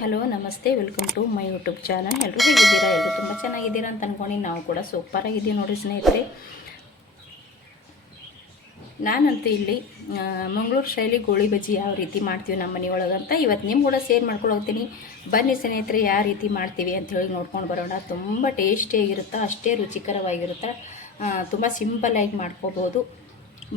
Hello ನಮಸ್ತೆ, welcome to my YouTube channel. ಎಲ್ಲರೂ ಹೇಗಿದ್ದೀರಾ? ಎಲ್ಲರೂ ತುಂಬ ಚೆನ್ನಾಗಿದ್ದೀರಾ ಅಂತ ಅಂದ್ಕೊಂಡು ನಾವು ಕೂಡ ಸೂಪರ್ ಆಗಿದ್ದೀವಿ ನೋಡಿರಿ ಸ್ನೇಹಿತರೆ. ನಾನಂತೂ ಇಲ್ಲಿ ಮಂಗಳೂರು ಶೈಲಿ ಗೋಳಿ ಬಜ್ಜಿ ಯಾವ ರೀತಿ ಮಾಡ್ತೀವಿ ನಮ್ಮ ಮನೆಯೊಳಗೆ ಅಂತ ಇವತ್ತು ನಿಮ್ಮ ಕೂಡ ಶೇರ್ ಮಾಡ್ಕೊಂಡು ಹೋಗ್ತೀನಿ. ಬನ್ನಿ ಸ್ನೇಹಿತರೆ, ಯಾವ ರೀತಿ ಮಾಡ್ತೀವಿ ಅಂತ ಹೇಳಿ ನೋಡ್ಕೊಂಡು ಬರೋಣ. ತುಂಬ ಟೇಸ್ಟಿಯಾಗಿರುತ್ತೆ, ಅಷ್ಟೇ ರುಚಿಕರವಾಗಿರುತ್ತೆ, ತುಂಬ ಸಿಂಪಲ್ಲಾಗಿ ಮಾಡ್ಕೋಬೋದು.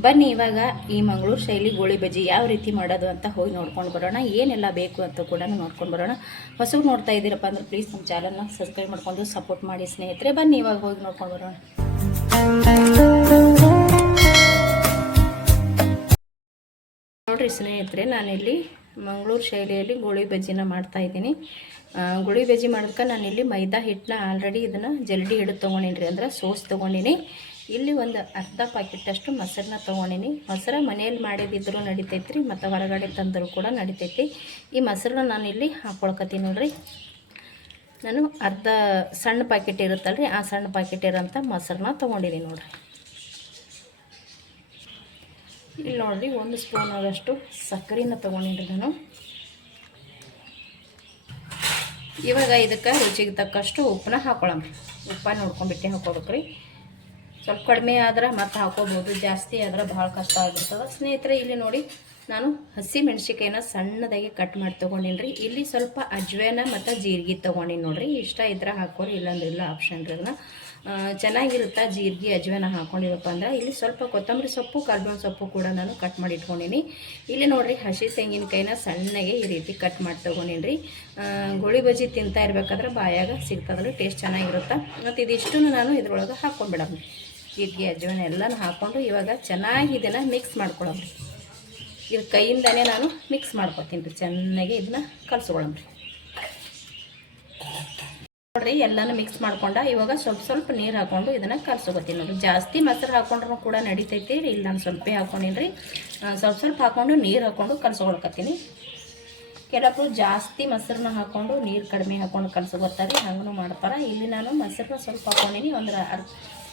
ಬನ್ನಿ ಇವಾಗ ಈ ಮಂಗಳೂರು ಶೈಲಿ ಗೋಳಿ ಬಜ್ಜಿ ಯಾವ ರೀತಿ ಮಾಡೋದು ಅಂತ ಹೋಗಿ ನೋಡ್ಕೊಂಡು ಬರೋಣ. ಏನೆಲ್ಲ ಬೇಕು ಅಂತ ಕೂಡ ನೋಡ್ಕೊಂಡು ಬರೋಣ. ಹೊಸಬ್ರು ನೋಡ್ತಾ ಇದ್ದೀರಪ್ಪ ಅಂದ್ರೆ ಪ್ಲೀಸ್ ನಮ್ಮ ಚಾನಲ್ನ ಸಬ್ಸ್ಕ್ರೈಬ್ ಮಾಡ್ಕೊಂಡು ಸಪೋರ್ಟ್ ಮಾಡಿ ಸ್ನೇಹಿತರೆ. ಬನ್ನಿ ಇವಾಗ ಹೋಗಿ ನೋಡ್ಕೊಂಡು ಬರೋಣ. ನೋಡಿರಿ ಸ್ನೇಹಿತರೆ, ನಾನಿಲ್ಲಿ ಮಂಗಳೂರು ಶೈಲಿಯಲ್ಲಿ ಗೋಳಿ ಬಜ್ಜಿನ ಮಾಡ್ತಾಯಿದ್ದೀನಿ. ಗೋಳಿ ಬಜ್ಜಿ ಮಾಡೋದಕ್ಕೆ ನಾನಿಲ್ಲಿ ಮೈದಾ ಹಿಟ್ಟನ್ನ ಆಲ್ರೆಡಿ ಇದನ್ನು ಜಲ್ಡಿ ಹಿಡಿದು ತೊಗೊಂಡಿನಿ, ಅಂದ್ರೆ ಸೋಸ್ ತೊಗೊಂಡಿನಿ. ಇಲ್ಲಿ ಒಂದು ಅರ್ಧ ಪ್ಯಾಕೆಟಷ್ಟು ಮೊಸರನ್ನ ತೊಗೊಂಡಿನಿ. ಮೊಸರು ಮನೆಯಲ್ಲಿ ಮಾಡಿದಿದ್ರು ನಡಿತೈತ್ರಿ, ಮತ್ತು ಹೊರಗಡೆ ತಂದರೂ ಕೂಡ ನಡಿತೈತಿ. ಈ ಮೊಸರನ್ನ ನಾನಿಲ್ಲಿ ಹಾಕ್ಕೊಳ್ಕತ್ತೀನಿ ನೋಡ್ರಿ. ನಾನು ಅರ್ಧ ಸಣ್ಣ ಪ್ಯಾಕೆಟ್ ಇರುತ್ತಲ್ರಿ, ಆ ಸಣ್ಣ ಪ್ಯಾಕೆಟ್ ಇರೋಂಥ ಮೊಸರನ್ನ ತೊಗೊಂಡಿನಿ ನೋಡ್ರಿ. ಇಲ್ಲಿ ನೋಡ್ರಿ, 1 ಸ್ಪೂನ್ ಆಗಷ್ಟು ಸಕ್ಕರೆನ ತೊಗೊಂಡಿನಿ ನಾನು. ಇವಾಗ ಇದಕ್ಕೆ ರುಚಿಗೆ ತಕ್ಕಷ್ಟು ಉಪ್ಪನ್ನ ಹಾಕೊಳ್ಳೋಣ್ರಿ. ಉಪ್ಪ ನೋಡ್ಕೊಂಡ್ಬಿಟ್ಟು ಹಾಕೋಬೇಕ್ರಿ. ಸ್ವಲ್ಪ ಕಡಿಮೆ ಆದ್ರೆ ಮತ್ತೆ ಹಾಕೋಬೋದು, ಜಾಸ್ತಿ ಆದ್ರೆ ಭಾಳ ಕಷ್ಟ ಆಗಿರ್ತದೆ ಸ್ನೇಹಿತರೆ. ಇಲ್ಲಿ ನೋಡಿ, ನಾನು ಹಸಿ ಮೆಣಸಿಕಾಯಿನ ಸಣ್ಣದಾಗಿ ಕಟ್ ಮಾಡಿ ತೊಗೊಂಡಿನಿ. ಇಲ್ಲಿ ಸ್ವಲ್ಪ ಅಜ್ವೇನ ಮತ್ತು ಜೀರಿಗೆ ತೊಗೊಂಡಿನಿ ನೋಡ್ರಿ. ಇಷ್ಟ ಇದ್ರೆ ಹಾಕೋರಿ, ಇಲ್ಲಾಂದ್ರೆ ಇಲ್ಲ, ಆಪ್ಷನ್ ರೀ. ಅದನ್ನ ಚೆನ್ನಾಗಿರುತ್ತೆ ಜೀರಿಗೆ ಅಜ್ವೇನ ಹಾಕೊಂಡಿವಪ್ಪ ಅಂದ್ರೆ. ಇಲ್ಲಿ ಸ್ವಲ್ಪ ಕೊತ್ತಂಬರಿ ಸೊಪ್ಪು, ಕರ್ಬೇವಿನ ಸೊಪ್ಪು ಕೂಡ ನಾನು ಕಟ್ ಮಾಡಿ ಇಟ್ಕೊಂಡಿನಿ. ಇಲ್ಲಿ ನೋಡ್ರಿ, ಹಸಿ ತೆಂಗಿನಕಾಯಿನ ಸಣ್ಣಗೆ ಈ ರೀತಿ ಕಟ್ ಮಾಡಿ ತೊಗೊಂಡಿನಿ. ಗೋಳಿ ಬಜ್ಜಿ ತಿಂತಾ ಇರ್ಬೇಕಾದ್ರೆ ಬಾಯಾಗ ಸಿಗ್ತದ್ರಿ, ಟೇಸ್ಟ್ ಚೆನ್ನಾಗಿರುತ್ತೆ. ಮತ್ತು ಇದಿಷ್ಟು ನಾನು ಇದ್ರೊಳಗೆ ಹಾಕ್ಕೊಂಡ್ಬಿಡಮ್ರಿ. ಜೀರಿಗೆ ಅಜ್ವೇನ ಎಲ್ಲನೂ ಹಾಕ್ಕೊಂಡು ಇವಾಗ ಚೆನ್ನಾಗಿ ಇದನ್ನು ಮಿಕ್ಸ್ ಮಾಡ್ಕೊಳ್ಳೋಮ್ರಿ. ಇದು ಕೈಯಿಂದನೇ ನಾನು ಮಿಕ್ಸ್ ಮಾಡ್ಕೊತೀನಿ ರೀ. ಚೆನ್ನಾಗಿ ಇದನ್ನ ಕಲಸ್ಕೊಳ್ಳೋಮ್ರಿ. ನೋಡ್ರಿ, ಎಲ್ಲನೂ ಮಿಕ್ಸ್ ಮಾಡ್ಕೊಂಡ ಇವಾಗ ಸ್ವಲ್ಪ ನೀರು ಹಾಕ್ಕೊಂಡು ಇದನ್ನು ಕಲಸ್ಕೊತೀನಿ ನೋಡ್ರಿ. ಜಾಸ್ತಿ ಮೊಸರು ಹಾಕೊಂಡ್ರೂ ಕೂಡ ನಡಿತೈತಿ. ಇಲ್ಲಿ ನಾನು ಸ್ವಲ್ಪ ಹಾಕೊಂಡಿನಿ. ಸ್ವಲ್ಪ ಹಾಕ್ಕೊಂಡು ನೀರು ಹಾಕ್ಕೊಂಡು ಕಲಸ್ಕೊಳ್ಕತ್ತೀನಿ. ಕೆಲವೊಬ್ರು ಜಾಸ್ತಿ ಮೊಸರನ್ನ ಹಾಕ್ಕೊಂಡು ನೀರು ಕಡಿಮೆ ಹಾಕ್ಕೊಂಡು ಕಲಸ್ಕೊತಾರೆ, ಹಂಗೂ ಮಾಡ್ತಾರೆ. ಇಲ್ಲಿ ನಾನು ಮೊಸರನ್ನ ಸ್ವಲ್ಪ ಹಾಕ್ಕೊಂಡಿನಿ. ಒಂದು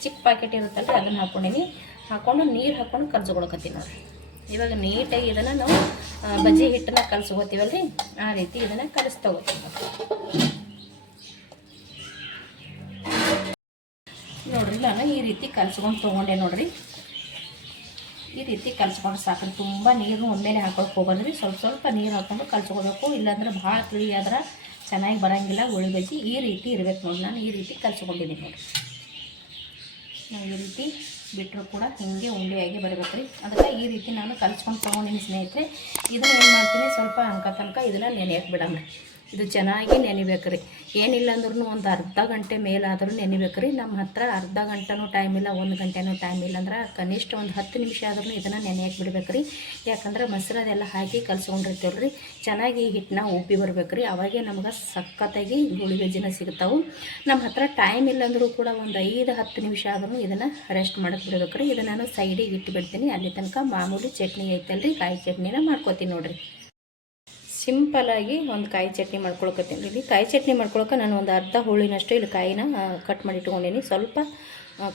ಚಿಕ್ಕ ಪ್ಯಾಕೆಟ್ ಇರುತ್ತಲ್ರಿ, ಅದನ್ನು ಹಾಕ್ಕೊಂಡಿನಿ. ಹಾಕ್ಕೊಂಡು ನೀರು ಹಾಕ್ಕೊಂಡು ಕಲಸ್ಕೊಳ್ಕತ್ತೀನಿ ನೋಡ್ರಿ. ಇವಾಗ ನೀಟಾಗಿ ಇದನ್ನು ನಾವು ಬಜ್ಜಿ ಹಿಟ್ಟನ್ನ ಕಲಸ್ಕೊತೀವಲ್ರಿ, ಆ ರೀತಿ ಇದನ್ನು ಕಲಿಸ್ತಗೋತೀವಿ ನೋಡ್ರಿ. ನಾನು ಈ ರೀತಿ ಕಲಸ್ಕೊಂಡು ತೊಗೊಂಡೆ ನೋಡ್ರಿ. ಈ ರೀತಿ ಕಲಸ್ಕೊಂಡು ಸಾಕು. ತುಂಬ ನೀರು ಒಮ್ಮೆಲೆ ಹಾಕೋಕೆ ಹೋಗೋದ್ರಿ. ಸ್ವಲ್ಪ ನೀರು ಹಾಕ್ಕೊಂಡು ಕಲಸ್ಕೋಬೇಕು, ಇಲ್ಲಾಂದ್ರೆ ಭಾಳ ತಿಳಿ ಆದ್ರೆ ಚೆನ್ನಾಗಿ ಬರೋಂಗಿಲ್ಲ ಗೋಳಿ ಬಜ್ಜಿ. ಈ ರೀತಿ ಇರಬೇಕು ನೋಡಿ. ನಾನು ಈ ರೀತಿ ಕಲಸ್ಕೊಂಡಿದ್ದೀನಿ ನೋಡಿ. ನಾವು ಈ ರೀತಿ ಬಿಟ್ಟರು ಕೂಡ ಹಿಂಗೆ ಉಂಡೆಯಾಗಿ ಬರಬೇಕು ರೀ. ಅದಕ್ಕೆ ಈ ರೀತಿ ನಾನು ಕಲಸ್ಕೊಂಡು ತೊಗೊಂಡಿನಿ ಸ್ನೇಹಿತರೆ. ಇದನ್ನು ಏನು ಮಾಡ್ತೀನಿ, ಸ್ವಲ್ಪ ತನಕ ಇದನ್ನು ನೆನೆಯಕ್ಕೆ ಬಿಡಮ್ರಿ. ಇದು ಚೆನ್ನಾಗಿ ನೆನಿಬೇಕು ರೀ. ಏನಿಲ್ಲ ಅಂದ್ರೂ ಒಂದು ಅರ್ಧ ಗಂಟೆ ಮೇಲಾದರೂ ನೆನಿಬೇಕು ರೀ. ನಮ್ಮ ಹತ್ರ ಅರ್ಧ ಗಂಟೆನೂ ಟೈಮ್ ಇಲ್ಲ, 1 ಗಂಟೆನೂ ಟೈಮ್ ಇಲ್ಲ ಅಂದ್ರೆ ಕನಿಷ್ಠ ಒಂದು 10 ನಿಮಿಷ ಆದ್ರೂ ಇದನ್ನು ನೆನೆಯಕ್ಕೆ ಬಿಡ್ಬೇಕು ರೀ. ಯಾಕಂದ್ರೆ ಮೊಸರದೆಲ್ಲ ಹಾಕಿ ಕಲಸ್ಕೊಂಡಿರ್ತೀವಿ ರೀ. ಚೆನ್ನಾಗಿ ಹಿಟ್ಟನ್ನ ಉಬ್ಬಿ ಬರ್ಬೇಕು ರೀ. ಅವಾಗೆ ನಮ್ಗೆ ಸಖತ್ತಾಗಿ ಗೋಳಿ ಬಜ್ಜಿನ ಸಿಗ್ತಾವೆ. ನಮ್ಮ ಹತ್ರ ಟೈಮ್ ಇಲ್ಲ ಅಂದರೂ ಕೂಡ ಒಂದು 5-10 ನಿಮಿಷ ಆದ್ರೂ ಇದನ್ನು ರೆಸ್ಟ್ ಮಾಡಕ್ಕೆ ಬಿಡ್ಬೇಕು ರೀ. ಇದನ್ನು ನಾನು ಸೈಡಿಗೆ ಇಟ್ಟು ಬಿಡ್ತೀನಿ. ಅಲ್ಲಿ ತನಕ ಮಾಮೂಲಿ ಚಟ್ನಿ ಐತಲ್ರಿ, ಕಾಯಿ ಚಟ್ನಿನ ಮಾಡ್ಕೊತೀನಿ ನೋಡಿರಿ. ಸಿಂಪಲಾಗಿ ಒಂದು ಕಾಯಿ ಚಟ್ನಿ ಮಾಡ್ಕೊಳಕತ್ತೀನಿ. ಇಲ್ಲಿ ಕಾಯಿ ಚಟ್ನಿ ಮಾಡ್ಕೊಳಕ್ಕೆ ನಾನು ಒಂದು ಅರ್ಧ ಹೋಳಿನಷ್ಟು ಇಲ್ಲಿ ಕಾಯಿನ ಕಟ್ ಮಾಡಿ ಇಟ್ಕೊಂಡಿನಿ. ಸ್ವಲ್ಪ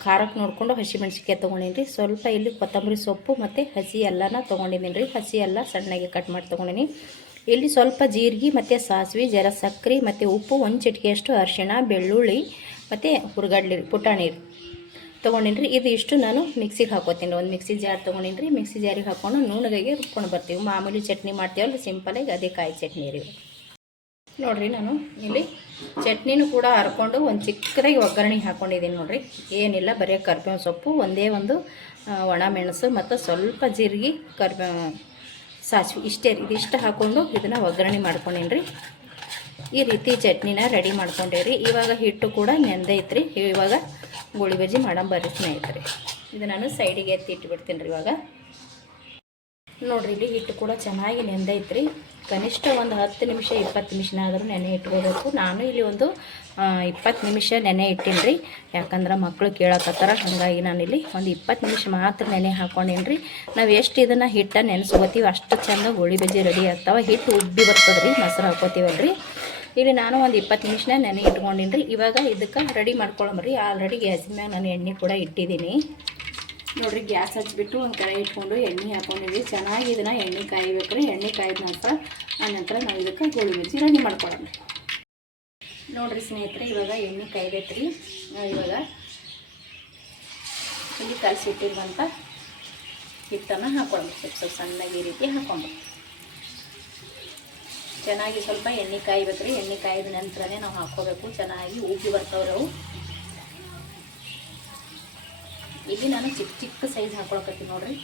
ಖಾರಕ್ಕೆ ನೋಡಿಕೊಂಡು ಹಸಿಮೆಣ್ಸಿಕಾಯಿ ತೊಗೊಂಡಿನಿ. ಸ್ವಲ್ಪ ಇಲ್ಲಿ ಕೊತ್ತಂಬರಿ ಸೊಪ್ಪು ಮತ್ತು ಹಸಿ ಎಲ್ಲನ ತೊಗೊಂಡಿದ್ದೀನಿ ರೀ. ಹಸಿ ಎಲ್ಲ ಸಣ್ಣಗೆ ಕಟ್ ಮಾಡಿ ತೊಗೊಂಡಿನಿ. ಇಲ್ಲಿ ಸ್ವಲ್ಪ ಜೀರಿಗೆ ಮತ್ತು ಸಾಸಿವೆ, ಜರ ಸಕ್ಕರೆ ಮತ್ತು ಉಪ್ಪು, 1 ಚಿಟಿಕೆಯಷ್ಟು ಅರಿಶಿಣ, ಬೆಳ್ಳುಳ್ಳಿ ಮತ್ತು ಹುರ್ಗಡ್ಲಿ ಪುಟಾಣಿ ತೊಗೊಂಡಿನಿ. ಇದು ಇಷ್ಟು ನಾನು ಮಿಕ್ಸಿಗೆ ಹಾಕೋತೀನಿ. ಒಂದು ಮಿಕ್ಸಿ ಜಾರ್ ತೊಗೊಂಡಿನಿ. ಮಿಕ್ಸಿ ಜಾರಿಗೆ ಹಾಕ್ಕೊಂಡು ನುಣ್ಣಗೆ ರುಬ್ಕೊಂಡು ಬರ್ತೀವಿ. ಮಾಮೂಲಿ ಚಟ್ನಿ ಮಾಡ್ತೀವಲ್ಲ ಸಿಂಪಲಾಗಿ, ಅದೇ ಕಾಯಿ ಚಟ್ನಿ ರೀ ನೋಡಿರಿ. ನಾನು ಇಲ್ಲಿ ಚಟ್ನಿನೂ ಕೂಡ ಹರ್ಕೊಂಡು ಒಂದು ಚಿಕ್ಕದಾಗಿ ಒಗ್ಗರಣೆಗೆ ಹಾಕ್ಕೊಂಡಿದ್ದೀನಿ ನೋಡಿರಿ. ಏನಿಲ್ಲ, ಬರೀ ಕರ್ಬೇವಿನ ಸೊಪ್ಪು, ಒಂದೇ ಒಂದು ಒಣ ಮೆಣಸು ಮತ್ತು ಸ್ವಲ್ಪ ಜೀರಿಗೆ, ಸಾಸಿವೆ, ಇಷ್ಟೇ ರೀ. ಇದಿಷ್ಟು ಹಾಕ್ಕೊಂಡು ಇದನ್ನು ಒಗ್ಗರಣೆ ಮಾಡ್ಕೊಂಡಿನಿ. ಈ ರೀತಿ ಚಟ್ನಿನ ರೆಡಿ ಮಾಡ್ಕೊಂಡೇವ್ರಿ. ಇವಾಗ ಹಿಟ್ಟು ಕೂಡ ನೆಂದೈತ್ರಿ. ಇವಾಗ ಗೋಳಿ ಬಜ್ಜಿ ಮಾಡಂಬರ್ರಿ ಸ್ನೇಹಿತರೆ. ಇದು ನಾನು ಸೈಡಿಗೆ ಎತ್ತಿ ಇಟ್ಬಿಡ್ತೀನಿ ರೀ. ಇವಾಗ ನೋಡಿರಿ, ಇಲ್ಲಿ ಹಿಟ್ಟು ಕೂಡ ಚೆನ್ನಾಗಿ ನೆಂದೈತ್ರಿ. ಕನಿಷ್ಠ ಒಂದು 10 ನಿಮಿಷ 20 ನಿಮಿಷನಾದರೂ ನೆನೆ ಇಟ್ಕೋಬೇಕು. ನಾನು ಇಲ್ಲಿ ಒಂದು 20 ನಿಮಿಷ ನೆನೆ ಇಟ್ಟೀನಿ ರೀ. ಯಾಕಂದ್ರೆ ಮಕ್ಕಳು ಕೇಳಕತ್ತಾರ, ಹಾಗಾಗಿ ನಾನಿಲ್ಲಿ ಒಂದು 20 ನಿಮಿಷ ಮಾತ್ರ ನೆನೆ ಹಾಕ್ಕೊಂಡಿನಿ ರೀ. ನಾವು ಎಷ್ಟು ಇದನ್ನು ಹಿಟ್ಟು ನೆನೆಸ್ಕೋತೀವಿ ಅಷ್ಟು ಚೆಂದ ಗೋಳಿ ಬಜ್ಜಿ ರೆಡಿ ಆಗ್ತಾವೆ. ಹಿಟ್ಟು ಉಬ್ಬಿ ಬರ್ತದೆ ರೀ ಮೊಸರು ಹಾಕೋತೀವಲ್ರಿ. ಇಲ್ಲಿ ನಾನು ಒಂದು 20 ನಿಮಿಷ ನೆನೆ ಇಟ್ಕೊಂಡಿನಿ ರೀ. ಇವಾಗ ಇದಕ್ಕೆ ರೆಡಿ ಮಾಡ್ಕೊಳ್ಳೋಮ್ರಿ. ಆಲ್ರೆಡಿ ಗ್ಯಾಸಿನ ಮ್ಯಾಗ ನಾನು ಎಣ್ಣೆ ಕೂಡ ಇಟ್ಟಿದ್ದೀನಿ. ನೋಡಿರಿ ಗ್ಯಾಸ್ ಹಚ್ಚಿಬಿಟ್ಟು ಒಂದು ಕಡೆ ಇಟ್ಕೊಂಡು ಎಣ್ಣೆ ಹಾಕೊಂಡಿದ್ವಿ. ಚೆನ್ನಾಗಿ ಇದನ್ನು ಎಣ್ಣೆ ಕಾಯಬೇಕ್ರಿ. ಎಣ್ಣೆ ಕಾಯ್ದ ನಂತರ ನಾವು ಇದಕ್ಕೆ ಗೋಳಿ ಬಜ್ಜಿ ರೆಡಿ ಮಾಡ್ಕೊಳ್ಳೋಣ. ನೋಡಿರಿ ಸ್ನೇಹಿತರೆ, ಇವಾಗ ಎಣ್ಣೆ ಕಾಯ್ದೈತ್ರಿ. ಇವಾಗ ಇಲ್ಲಿ ಕಲಸಿಟ್ಟಿರುವಂಥ ಹಿಟ್ಟನ್ನು ಹಾಕೊಳ್ಳೋಣ. ಸ್ವಲ್ಪ ಸಣ್ಣಗೆ ಈ ರೀತಿ ಹಾಕೊಂಡು ಚೆನ್ನಾಗಿ ಸ್ವಲ್ಪ ಎಣ್ಣೆ ಕಾಯ್ಬೇಕ್ರಿ. ಎಣ್ಣೆ ಕಾಯ್ದ ನಂತರನೇ ನಾವು ಹಾಕ್ಕೋಬೇಕು. ಚೆನ್ನಾಗಿ ಉಬ್ಬಿ ಬರ್ತಾವ್ರಿ ಅವು. ಇಲ್ಲಿ ನಾನು ಚಿಕ್ಕ ಚಿಕ್ಕ ಸೈಜ್ ಹಾಕೊಳಕತ್ತೀನಿ ನೋಡ್ರಿ.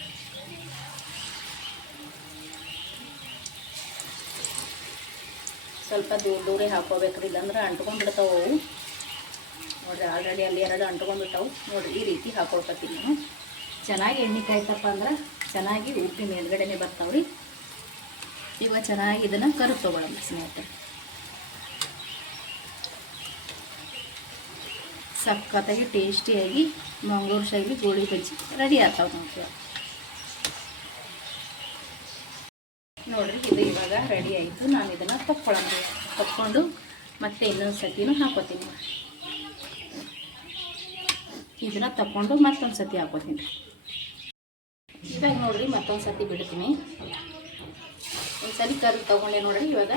ಸ್ವಲ್ಪ ದೂರ ಹಾಕೋಬೇಕ್ರಿ, ಇಲ್ಲಾಂದ್ರೆ ಅಂಟ್ಕೊಂಡ್ಬಿಡ್ತಾವೆ ಅವು. ನೋಡಿರಿ ಆಲ್ರೆಡಿ ಅಲ್ಲಿ 2 ಅಂಟ್ಕೊಂಡ್ಬಿಟ್ಟವು. ನೋಡಿರಿ ಈ ರೀತಿ ಹಾಕೊಳ್ಕತ್ತೀನಿ ನಾನು. ಚೆನ್ನಾಗಿ ಎಣ್ಣೆ ಕಾಯ್ತಪ್ಪ ಅಂದ್ರೆ ಚೆನ್ನಾಗಿ ಉಪ್ಪಿ ಮೇಲ್ಗಡೆನೆ ಬರ್ತಾವ್ರಿ. ಇವಾಗ ಚೆನ್ನಾಗಿ ಇದನ್ನು ಕರುದು ತೊಗೊಳಮ್ಮ ಸ್ನೇಹಿತರೆ. ಸಖತ್ತಾಗಿ ಟೇಸ್ಟಿಯಾಗಿ ಮಂಗಳೂರು ಶೈಲಿ ಗೋಳಿ ಬಜ್ಜಿ ರೆಡಿ ಆಗ್ತಾವೆ ನೋಡ್ರಿ. ನೋಡಿರಿ ಇದು ಇವಾಗ ರೆಡಿ ಆಯಿತು. ನಾನು ಇದನ್ನು ತಕ್ಕೊಂಡು ಮತ್ತೆ ಇನ್ನೊಂದು ಸತಿನೂ ಹಾಕೋತೀನಿ. ಇದನ್ನು ತಕ್ಕೊಂಡು ಮತ್ತೊಂದು ಸತಿ ಹಾಕೋತೀನಿ. ಇವಾಗ ನೋಡಿರಿ ಮತ್ತೊಂದು ಸತಿ ಬಿಡ್ತೀನಿ. ಒಂದು ಸಲ ಕರ್ದು ತೊಗೊಂಡೆ ನೋಡಿರಿ. ಇವಾಗ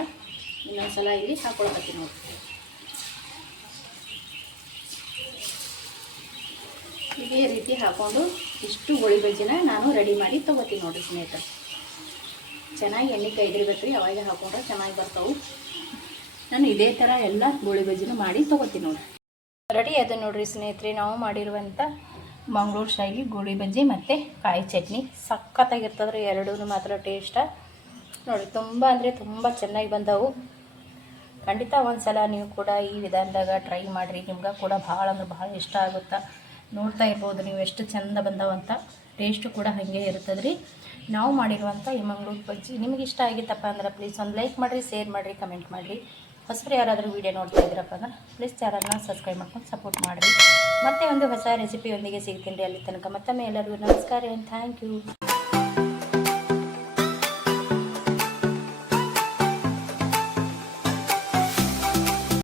ಇನ್ನೊಂದು ಸಲ ಇಲ್ಲಿ ಹಾಕೊಳಕತ್ತೀನಿ ನೋಡಿರಿ. ಇದೇ ರೀತಿ ಹಾಕ್ಕೊಂಡು ಇಷ್ಟು ಗೋಳಿ ಬಜ್ಜಿನ ನಾನು ರೆಡಿ ಮಾಡಿ ತೊಗೋತೀನಿ ನೋಡಿರಿ ಸ್ನೇಹಿತರೆ. ಚೆನ್ನಾಗಿ ಎಣ್ಣೆ ಕೈದಿರ್ಬೇಕ್ರಿ, ಅವಾಗ ಹಾಕೊಂಡ್ರೆ ಚೆನ್ನಾಗಿ ಬರ್ತಾವೆ. ನಾನು ಇದೇ ಥರ ಎಲ್ಲ ಗೋಳಿ ಬಜ್ಜಿನ ಮಾಡಿ ತೊಗೋತೀನಿ ನೋಡಿರಿ. ರೆಡಿ ಅದು ನೋಡಿರಿ ಸ್ನೇಹಿತರೆ, ನಾವು ಮಾಡಿರುವಂಥ ಮಂಗಳೂರು ಶೈಲಿ ಗೋಳಿ ಬಜ್ಜಿ ಮತ್ತು ಕಾಯಿ ಚಟ್ನಿ. ಸಖತ್ತಾಗಿರ್ತದ್ರಿ ಎರಡೂ ಮಾತ್ರ ಟೇಸ್ಟ ನೋಡಿ. ತುಂಬ ಅಂದರೆ ತುಂಬ ಚೆನ್ನಾಗಿ ಬಂದವು. ಖಂಡಿತ ಒಂದು ಸಲ ನೀವು ಕೂಡ ಈ ವಿಧಾನದಾಗ ಟ್ರೈ ಮಾಡಿರಿ. ನಿಮ್ಗೆ ಕೂಡ ಭಾಳ ಅಂದ್ರೆ ಭಾಳ ಇಷ್ಟ ಆಗುತ್ತೆ. ನೋಡ್ತಾ ಇರ್ಬೋದು ನೀವು ಎಷ್ಟು ಚೆಂದ ಬಂದವಂತ. ಟೇಸ್ಟು ಕೂಡ ಹಾಗೆ ಇರ್ತದೆ ರೀ. ನಾವು ಮಾಡಿರುವಂಥ ಈ ಮಂಗಳೂರು ಬಜ್ಜಿ ನಿಮಗೆ ಇಷ್ಟ ಆಗಿತ್ತಪ್ಪ ಅಂದ್ರೆ ಪ್ಲೀಸ್ ಒಂದು ಲೈಕ್ ಮಾಡಿರಿ, ಶೇರ್ ಮಾಡಿರಿ, ಕಮೆಂಟ್ ಮಾಡಿರಿ. ಹೊಸಬ್ರು ಯಾರಾದರೂ ವೀಡಿಯೋ ನೋಡ್ತಾ ಇದ್ದೀರಪ್ಪ ಅಂದ್ರೆ ಪ್ಲೀಸ್ ಚಾನಲ್ನ ಸಬ್ಸ್ಕ್ರೈಬ್ ಮಾಡ್ಕೊಂಡು ಸಪೋರ್ಟ್ ಮಾಡಿರಿ. ಮತ್ತೆ ಒಂದು ಹೊಸ ರೆಸಿಪಿಯೊಂದಿಗೆ ಸಿಗ್ತೀನಿ ರೀ. ಅಲ್ಲಿ ತನಕ ಮತ್ತೊಮ್ಮೆ ಎಲ್ಲರಿಗೂ ನಮಸ್ಕಾರ ಆ್ಯಂಡ್ ಥ್ಯಾಂಕ್ ಯು.